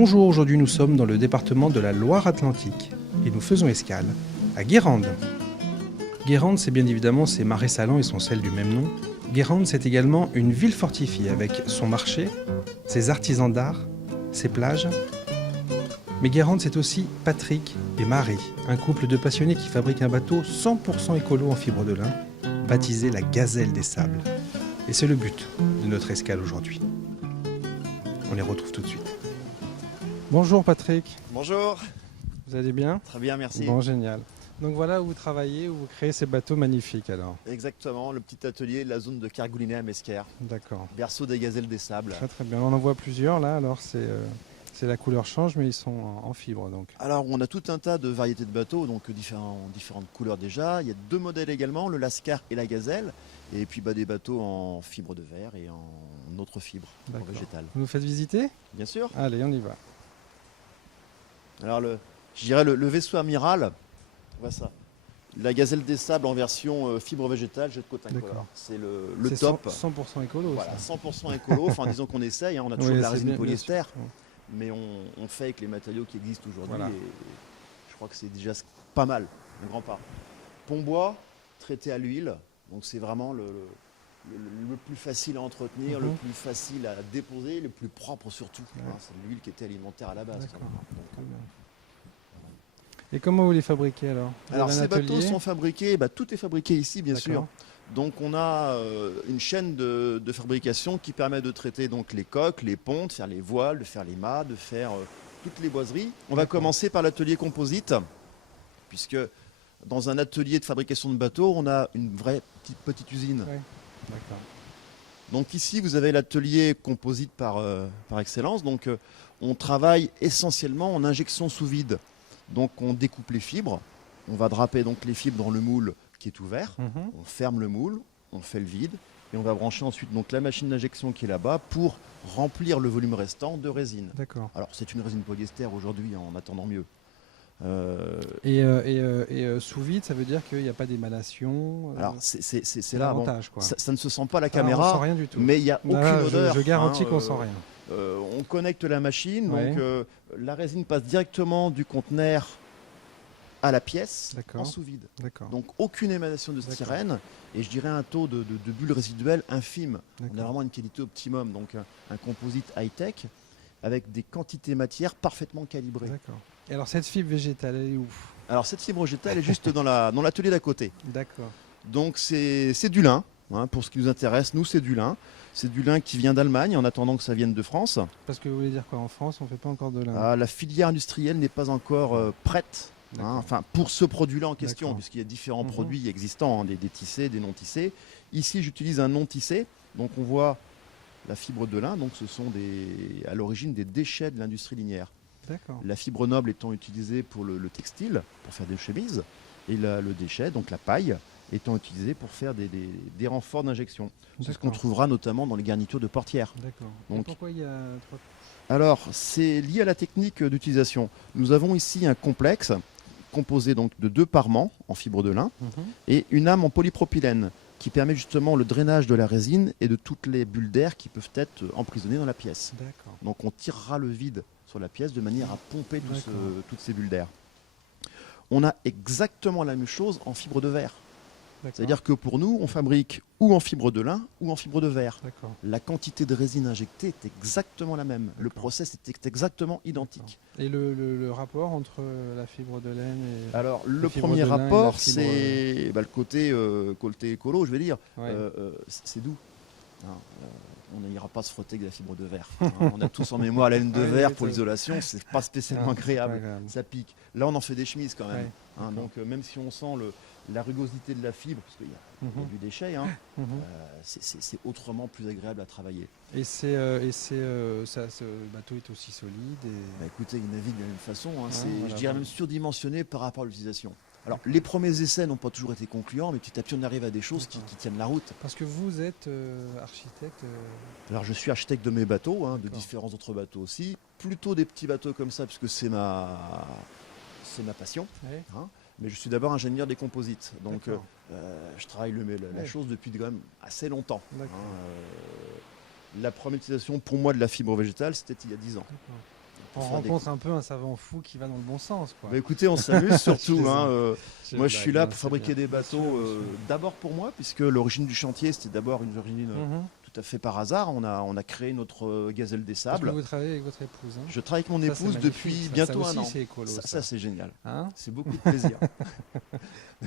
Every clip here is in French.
Bonjour, aujourd'hui nous sommes dans le département de la Loire-Atlantique et nous faisons escale à Guérande. Guérande, c'est bien évidemment ses marais salants et son sel du même nom. Guérande, c'est également une ville fortifiée avec son marché, ses artisans d'art, ses plages. Mais Guérande, c'est aussi Patrick et Marie, un couple de passionnés qui fabriquent un bateau 100% écolo en fibre de lin, baptisé la Gazelle des Sables. Et c'est le but de notre escale aujourd'hui. On les retrouve tout de suite. Bonjour Patrick. Bonjour. Vous allez bien? Très bien, merci. Bon, génial. Donc voilà où vous travaillez, où vous créez ces bateaux magnifiques alors. Exactement, le petit atelier de la zone de Kergoulinet à Mesquer, D'accord. berceau des gazelles des sables. Très très bien. On en voit plusieurs là, alors c'est la couleur change mais ils sont en fibre donc. Alors on a tout un tas de variétés de bateaux, donc différentes couleurs déjà. Il y a deux modèles également, le Lascar et la Gazelle. Et puis des bateaux en fibre de verre et en autre fibre, en végétal. Vous nous faites visiter? Bien sûr. Allez, on y va. Alors je dirais le vaisseau amiral, voilà ça. La Gazelle des Sables en version fibre végétale, jet de côte incolore. C'est le top. 100% écolo. Voilà, ça. 100% écolo. Enfin, disons qu'on essaye. On a toujours de la résine polyester, sûr. mais on fait avec les matériaux qui existent aujourd'hui. Voilà. Et je crois que c'est déjà pas mal, un grand pas. Pont bois, traité à l'huile. Donc c'est vraiment le plus facile à entretenir, le plus facile à déposer, le plus propre surtout. Ouais. Hein, c'est l'huile qui était alimentaire à la base. D'accord. Très bien. Et comment vous les fabriquez alors? Alors ces bateaux sont fabriqués, tout est fabriqué ici bien sûr. D'accord. Donc on a une chaîne de fabrication qui permet de traiter donc les coques, les ponts, de faire les voiles, de faire les mâts, de faire toutes les boiseries. On va commencer par l'atelier composite, puisque dans un atelier de fabrication de bateaux, on a une vraie petite usine. Oui. D'accord. Donc ici vous avez l'atelier composite par excellence. Donc on travaille essentiellement en injection sous vide. Donc on découpe les fibres, on va draper donc les fibres dans le moule qui est ouvert, on ferme le moule, on fait le vide et on va brancher ensuite donc la machine d'injection qui est là-bas pour remplir le volume restant de résine. D'accord. Alors c'est une résine polyester aujourd'hui en attendant mieux. Et sous vide, ça veut dire qu'il n'y a pas d'émanation. Alors c'est là, bon, quoi. ça ne se sent pas à la caméra, on sent rien du tout. mais il n'y a aucune odeur. Je garantis qu'on sent rien. On connecte la machine, Ouais. donc la résine passe directement du conteneur à la pièce en D'accord. sous vide. D'accord. Donc aucune émanation de styrène et je dirais un taux de bulles résiduelles infime. On a vraiment une qualité optimum, donc un composite high-tech avec des quantités matière parfaitement calibrées. D'accord. Et alors cette fibre végétale, elle est où? Alors cette fibre végétale est juste dans l'atelier d'à côté. D'accord. Donc c'est du lin, hein, pour ce qui nous intéresse, nous c'est du lin. C'est du lin qui vient d'Allemagne en attendant que ça vienne de France. Parce que vous voulez dire quoi? En France, on ne fait pas encore de lin? La filière industrielle n'est pas encore prête. Enfin, pour ce produit-là en question, puisqu'il y a différents produits existants, hein, des tissés, des non tissés. Ici, j'utilise un non tissé. Donc, on voit la fibre de lin. Donc, ce sont à l'origine des déchets de l'industrie linière. D'accord. La fibre noble étant utilisée pour le textile, pour faire des chemises, et le déchet, donc la paille, étant utilisée pour faire des renforts d'injection. C'est ce qu'on trouvera notamment dans les garnitures de portières. D'accord. Donc, et pourquoi il y a trois... Alors, c'est lié à la technique d'utilisation. Nous avons ici un complexe composé donc de 2 parements en fibre de lin et une âme en polypropylène qui permet justement le drainage de la résine et de toutes les bulles d'air qui peuvent être emprisonnées dans la pièce. D'accord. Donc on tirera le vide sur la pièce de manière à pomper toutes ces bulles d'air. On a exactement la même chose en fibre de verre. C'est-à-dire que pour nous, on fabrique ou en fibre de lin ou en fibre de verre. La quantité de résine injectée est exactement la même. Le process est exactement identique. Et le rapport entre la fibre de laine et... Alors, le premier rapport, c'est le côté écolo, je vais dire. Ouais. C'est doux. On n'ira pas se frotter avec de la fibre de verre. On a tous en mémoire la laine de verre pour l'isolation, c'est pas spécialement agréable. Ça pique. Là, on en fait des chemises quand même. Donc, même si on sent la rugosité de la fibre, parce qu'il y a du déchet, c'est autrement plus agréable à travailler. Et ce bateau est aussi solide écoutez, il navigue de la même façon. Je dirais même surdimensionné par rapport à l'utilisation. Alors, les premiers essais n'ont pas toujours été concluants, mais petit à petit, on arrive à des choses qui tiennent la route. Parce que vous êtes architecte Alors, je suis architecte de mes bateaux, de différents autres bateaux aussi. Plutôt des petits bateaux comme ça, puisque c'est ma passion. Ouais. Mais je suis d'abord ingénieur des composites. Donc, je travaille la chose depuis quand même assez longtemps. La première utilisation pour moi de la fibre végétale, c'était il y a 10 ans. On rencontre un peu un savant fou qui va dans le bon sens, quoi. Bah, écoutez, on s'amuse surtout. Moi, je suis là blague, pour c'est fabriquer bien. des bateaux, d'abord pour moi, puisque l'origine du chantier, c'était d'abord une origine tout à fait par hasard. On a créé notre Gazelle des Parce que Sables. vous travaillez avec votre épouse. Hein. Je travaille avec mon Ça, c'est épouse magnifique, depuis ça. bientôt Ça aussi, un an. c'est écolo, Ça, c'est génial. Hein, C'est beaucoup de plaisir.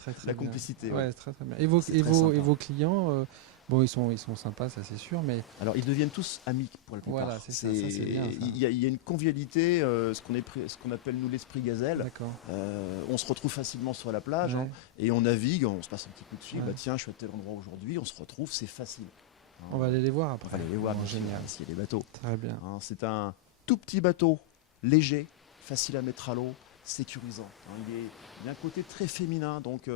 très, très La bien. complicité. Ouais, c'est très, très bien. Et vos, C'est et très vos, sympa. et vos clients, bon, ils sont sympas, ça c'est sûr, mais Alors, ils deviennent tous amis pour la plupart. Voilà, c'est ça, ça, c'est bien, ça. Il y a une convivialité, ce qu'on appelle nous l'esprit gazelle. d'accord. On se retrouve facilement sur la plage Ouais. hein, et on navigue, on se passe un petit coup de fil. Ouais. Bah, tiens, je suis à tel endroit aujourd'hui, on se retrouve, c'est facile. Hein, On va aller les voir on après. va aller les voir, Bon, bien sûr, génial. s'il y a des bateaux. Très bien. Hein, c'est un tout petit bateau, léger, facile à mettre à l'eau, sécurisant. Hein, il y a un côté très féminin, donc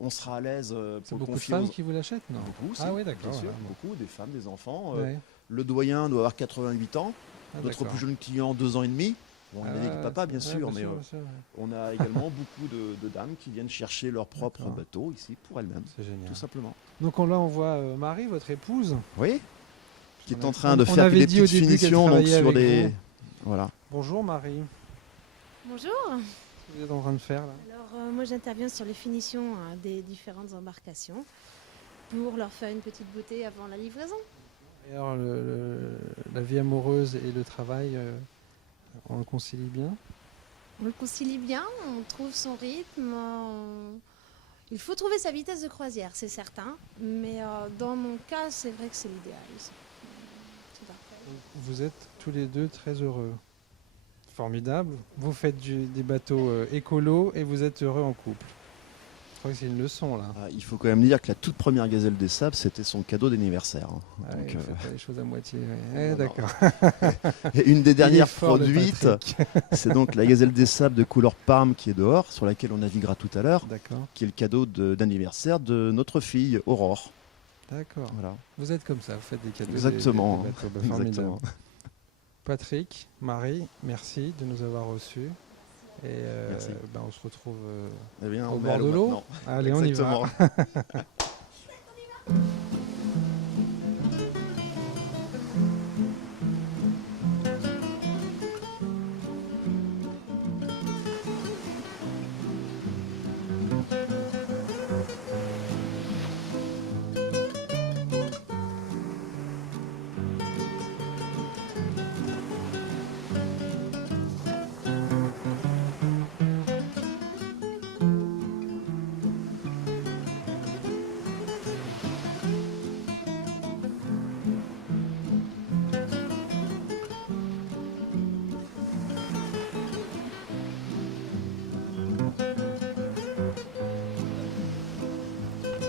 on sera à l'aise C'est pour le beaucoup de confier femmes aux... qui vous l'achètent, non? Beaucoup, Ah oui, d'accord. bien sûr, voilà, bon. beaucoup, des femmes, des enfants. Ouais. Le doyen doit avoir 88 ans, Ah, notre d'accord. plus jeune client 2 ans et demi. Bon, il Ah, navigue papa, bien ouais, sûr, mais bien sûr, ouais. on a également beaucoup de dames qui viennent chercher leur propre D'accord. bateau ici pour elles-mêmes, C'est génial. tout simplement. Donc là, on voit Marie, votre épouse. Oui, qui est On en a- train de on faire avait des dit au petites début qu'elle finitions donc, travaillait sur avec des... vous. Voilà. Bonjour Marie. Bonjour. Qu'est-ce que vous êtes en train de faire là? Alors moi j'interviens sur les finitions des différentes embarcations pour leur faire une petite beauté avant la livraison. Et alors, la vie amoureuse et le travail, on le concilie bien? On le concilie bien, on trouve son rythme. Il faut trouver sa vitesse de croisière, c'est certain. Mais dans mon cas, c'est vrai que c'est l'idéal. C'est parfait. Vous êtes tous les deux très heureux. Formidable. Vous faites des bateaux écolos et vous êtes heureux en couple. Je crois que c'est une leçon là. Ah, il faut quand même dire que la toute première Gazelle des Sables, c'était son cadeau d'anniversaire. Hein. Ah Donc, oui, vous faites pas les choses à moitié. Ouais. non, non. D'accord. Et une des Il est dernières fort, le produites, Patrick. c'est donc la Gazelle des Sables de couleur Parme qui est dehors, sur laquelle on naviguera tout à l'heure, D'accord. qui est le cadeau d'anniversaire de notre fille Aurore. D'accord. Voilà. Vous êtes comme ça, vous faites des cadeaux. Exactement. Des bateaux. Bah, formidable. Exactement. Patrick, Marie, merci de nous avoir reçus. Et Merci. on se retrouve Eh bien, au on met bord à de l'eau l'eau. maintenant. Allez, on y va. Exactement.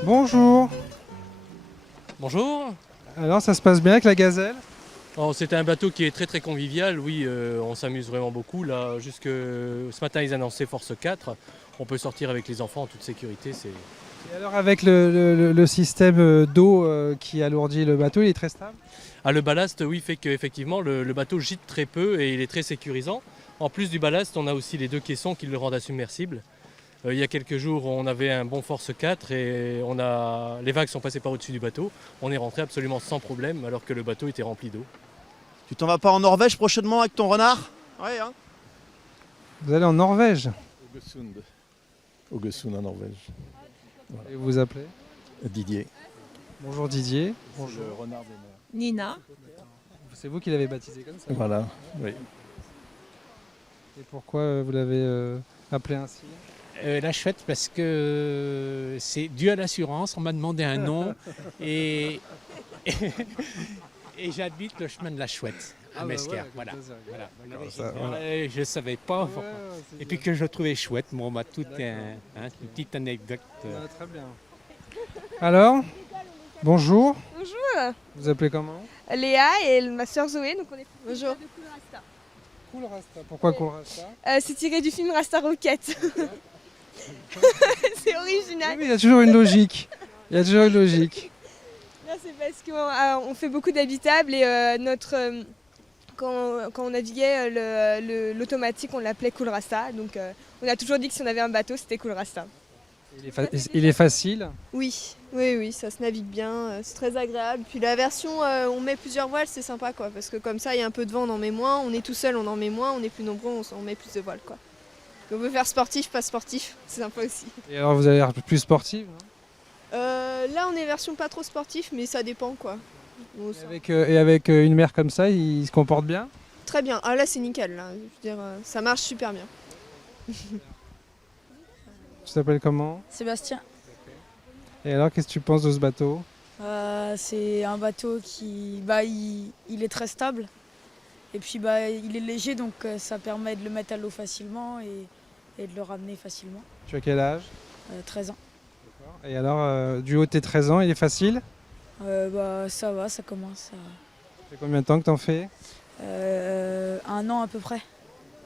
Bonjour. Bonjour. Alors, ça se passe bien avec la gazelle? Alors, c'est un bateau qui est très très convivial, oui, on s'amuse vraiment beaucoup. Là, jusque ce matin, ils annonçaient Force 4. On peut sortir avec les enfants en toute sécurité. Et alors, avec le système d'eau qui alourdit le bateau, il est très stable? Ah, le ballast, oui, fait qu'effectivement, le bateau gîte très peu et il est très sécurisant. En plus du ballast, on a aussi les deux caissons qui le rendent insubmersible. Il y a quelques jours, on avait un bon Force 4 et les vagues sont passées par au-dessus du bateau. On est rentré absolument sans problème alors que le bateau était rempli d'eau. Tu t'en vas pas en Norvège prochainement avec ton renard? Ouais, hein. Vous allez en Norvège? Augesund en Norvège. Et vous vous appelez? Didier. Bonjour Didier. Bonjour. Le renard des mers. Nina. C'est vous qui l'avez baptisé comme ça? Voilà, oui. Et pourquoi vous l'avez appelé ainsi? La chouette parce que c'est dû à l'assurance, on m'a demandé un nom et j'habite le chemin de la Chouette à Mesquer. Voilà. Je ne savais pas. Et puis que je le trouvais chouette, bon, bah, une petite anecdote. Très bien. Alors, bonjour. Bonjour, Vous appelez comment? Léa et ma soeur Zoé, donc on est bonjour. Cool Rasta. Pourquoi Cool Rasta? C'est tiré du film Rasta Rocket. C'est original. Oui, il y a toujours une logique. Là, c'est parce qu'on fait beaucoup d'habitables et quand on naviguait, l'automatique, on l'appelait Cool Rasta. Donc on a toujours dit que si on avait un bateau, c'était Cool Rasta. Il est facile. Oui, oui, ça se navigue bien, c'est très agréable. Puis la version on met plusieurs voiles, c'est sympa quoi, parce que comme ça il y a un peu de vent, on en met moins, on est tout seul, on en met moins, on est plus nombreux, on met plus de voiles quoi. On peut faire sportif, pas sportif, c'est sympa aussi. Et alors vous avez l'air plus sportive, non? Là on est version pas trop sportif, mais ça dépend quoi. Bon, ça- Et avec une mer comme ça, il se comporte bien? Très bien, ah là c'est nickel, là. Je veux dire, ça marche super bien. Tu t'appelles comment? Sébastien, Et alors, qu'est-ce que tu penses de ce bateau? c'est un bateau qui il est très stable et puis il est léger donc ça permet de le mettre à l'eau facilement et de le ramener facilement. Tu as quel âge? 13 ans. Et alors, du haut de tes 13 ans, il est facile? Ça va, ça commence Ça fait combien de temps que t'en fais? un an à peu près.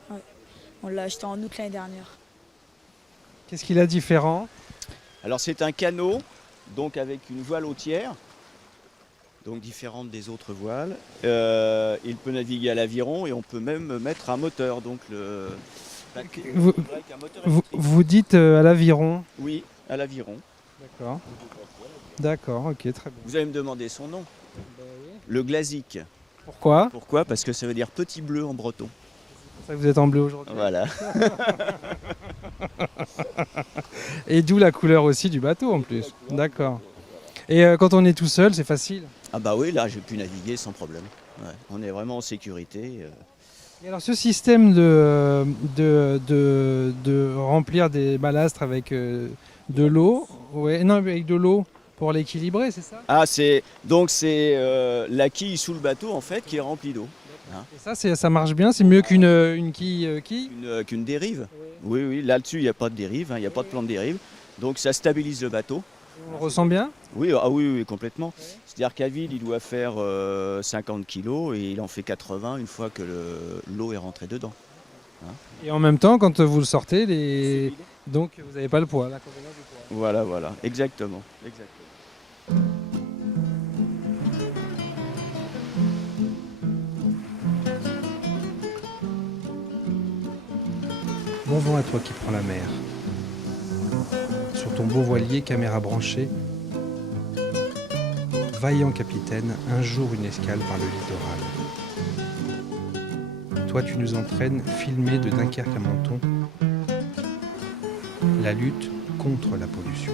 Ouais. On l'a acheté en août l'année dernière. Qu'est-ce qu'il a différent? Alors c'est un canot, donc avec une voile hautière, donc différente des autres voiles. Il peut naviguer à l'aviron et on peut même mettre un moteur, donc le bateau Vous- avec un moteur électrique. Vous dites à l'aviron? Oui, à l'aviron. D'accord. D'accord, ok, très bien. Vous allez me demander son nom. Le glazik. Pourquoi? Pourquoi? Parce que ça veut dire petit bleu en breton. C'est pour ça que vous êtes en bleu aujourd'hui. Voilà. Et d'où la couleur aussi du bateau en plus. D'accord. Et quand on est tout seul, c'est facile. Ah bah oui, là j'ai pu naviguer sans problème. Ouais, on est vraiment en sécurité. Et alors ce système de remplir des balastres avec de l'eau, ouais, non, avec de l'eau pour l'équilibrer, c'est ça? Ah c'est la quille sous le bateau en fait qui est remplie d'eau. Et ça marche bien, c'est mieux qu'une quille. Qu'une dérive. Oui, oui, là-dessus, il n'y a pas de dérive, il n'y a pas de plan de dérive. Donc ça stabilise le bateau. On le ressent bien? Oui, oui, complètement. C'est-à-dire qu'à vide, il doit faire 50 kg et il en fait 80 une fois que l'eau est rentrée dedans. Et en même temps, quand vous le sortez, donc vous n'avez pas le poids. L'inconvénient du poids. Voilà, exactement. Bon vent à toi qui prends la mer. Sur ton beau voilier, caméra branchée. Vaillant capitaine, un jour une escale par le littoral. Toi tu nous entraînes, filmés de Dunkerque à Menton, la lutte contre la pollution.